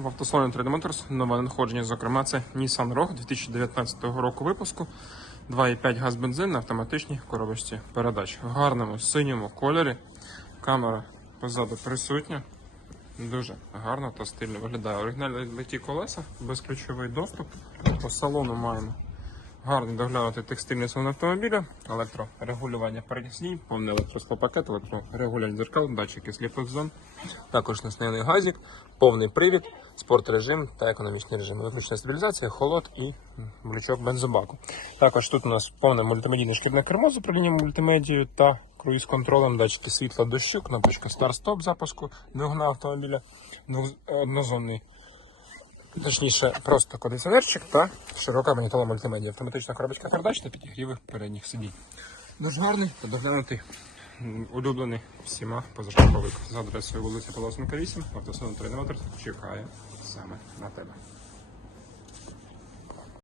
В автосалоні Trade Motors нове надходження, зокрема, це Nissan Rogue 2019 року випуску. 2,5 газ-бензин на автоматичній коробочці передач. В гарному синьому кольорі. Камера позаду присутня. Дуже гарно та стильно виглядає. Оригінальні литі колеса, безключовий доступ. По салону маємо гарний доглянутий текстильний салон автомобіля, електрорегулювання передніх сидінь, повний електросклопакет, електрорегулювання дзеркал, датчики сліпих зон, також наснений газик, повний привід, спорт-режим та економічний режим, виключна стабілізація, холод і блючок бензобаку. Також тут у нас повне мультимедійне шкірне кермо з управлінням мультимедією та круїз-контролем, датчики світла, дощу, кнопочка старт-стоп запуску двигуна автомобіля, однозонний. Точніше, просто кондиціонерчик та широка монітора мультимедіа, автоматична коробочка передач та підігріви передніх сидінь. Дуже гарний та доглянутий, улюблений всіма позашляховик. За адресою вулиця Полосенка 8, автосалон Trade Motors чекає саме на тебе.